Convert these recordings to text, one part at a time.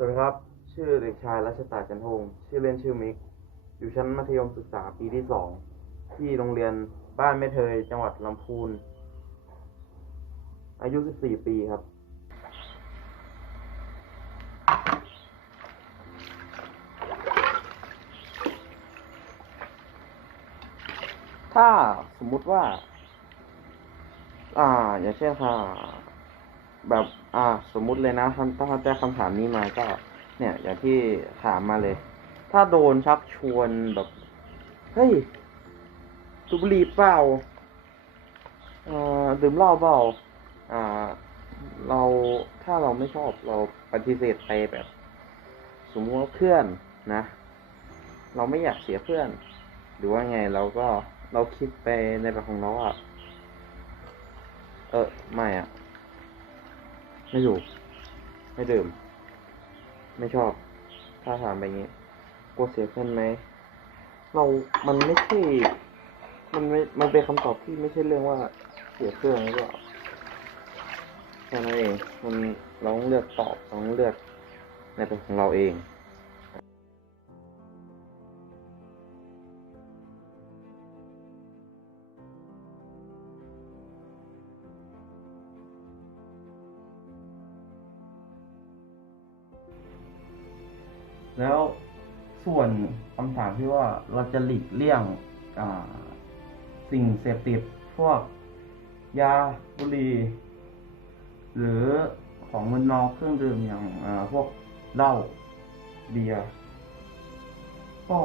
สวัสดีครับ ชื่อเด็กชายรัชตาจันทงชื่อเล่นชื่อมิก อยู่ชั้นมัธยมศึกษาปีที่สอง ที่โรงเรียนบ้านแม่เทย จังหวัดลำพูน อายุ 14 ปีครับ ถ้าสมมุติว่า อ่า อย่างเช่นค่ะ แบบอ่า สมมุติเลยนะท่านถ้าท่านได้คำถามนี้มาก็ เนี่ย อย่างที่ถามมาเลย ถ้าโดนชักชวนแบบเฮ้ยสูบบุหรี่เปล่าเอ่อดื่มเหล้าเปล่าอ่า เราถ้าเราไม่ชอบเราปฏิเสธไปแบบ สมมติว่าเพื่อนนะ เราไม่อยากเสียเพื่อน หรือว่าไงเราก็เราคิดไปในแบบของเราอะ เออไม่อะ ไม่อยู่ ไม่ดื่ม ไม่ชอบ ถ้าถามแบบนี้กลัวเสียเพื่อนไหม เรา มันไม่ใช่ มันไม่ มันเป็นคำตอบที่ไม่ใช่เรื่องว่าเสียเพื่อนหรือเปล่าแค่นั้นเอง มันเราต้องเลือกตอบเราต้องเลือกในตัวของเราเอง แล้วส่วนคำถามที่ว่าเราจะหลีกเลี่ยงสิ่งเสพติดพวกยาบุหรี่หรือของมึนเมาเครื่องดื่มอย่างพวกเหล้าเบียร์ก็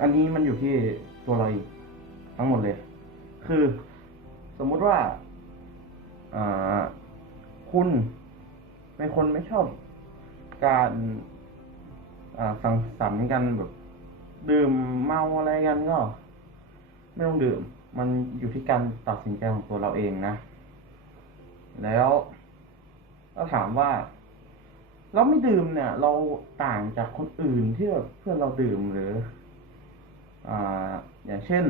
อันนี้มันอยู่ที่ตัวเราทั้งหมดเลย คือสมมุติว่าคุณเป็นคนไม่ชอบการ สังสรรค์กันแบบดื่มเมาอะไรกันก็ ไม่ต้องดื่ม มันอยู่ที่การตัดสินใจของตัวเราเองนะ แล้วก็ถามว่า เราไม่ดื่มเนี่ย เราต่างจากคนอื่นที่แบบเพื่อนเราดื่มหรือ อ่า อย่างเช่น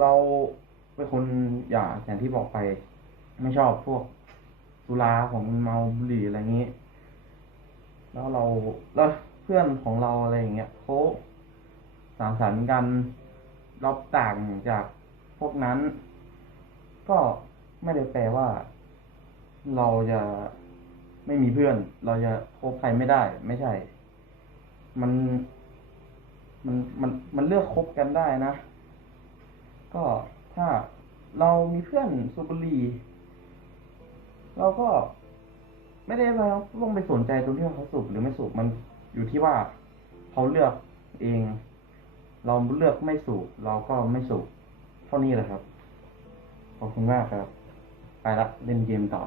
เราเป็นคนอย่าอย่างที่บอกไป ไม่ชอบพวกสุราของเมาบุหรี่อะไรงนี้ แล้วเราแล้วเพื่อนของเราอะไรอย่างเงี้ยเขาสังสรรค์กันเราต่างจากพวกนั้น ก็ไม่ได้แปลว่า เราจะไม่มีเพื่อน เราจะคบใครไม่ได้ ไม่ใช่ มัน มันมันมันเลือกคบกันได้นะ ก็ถ้าเรามีเพื่อนสูบบุหรี่เราก็ ไม่ได้เราต้องไปสนใจตรงที่ว่าเขาสูบหรือไม่สูบมันอยู่ที่ว่าเขาเลือกเอง เราเลือกไม่สูบเราก็ไม่สูบเท่านี้แหละครับขอบคุณมากครับ ไปละเล่นเกมต่อ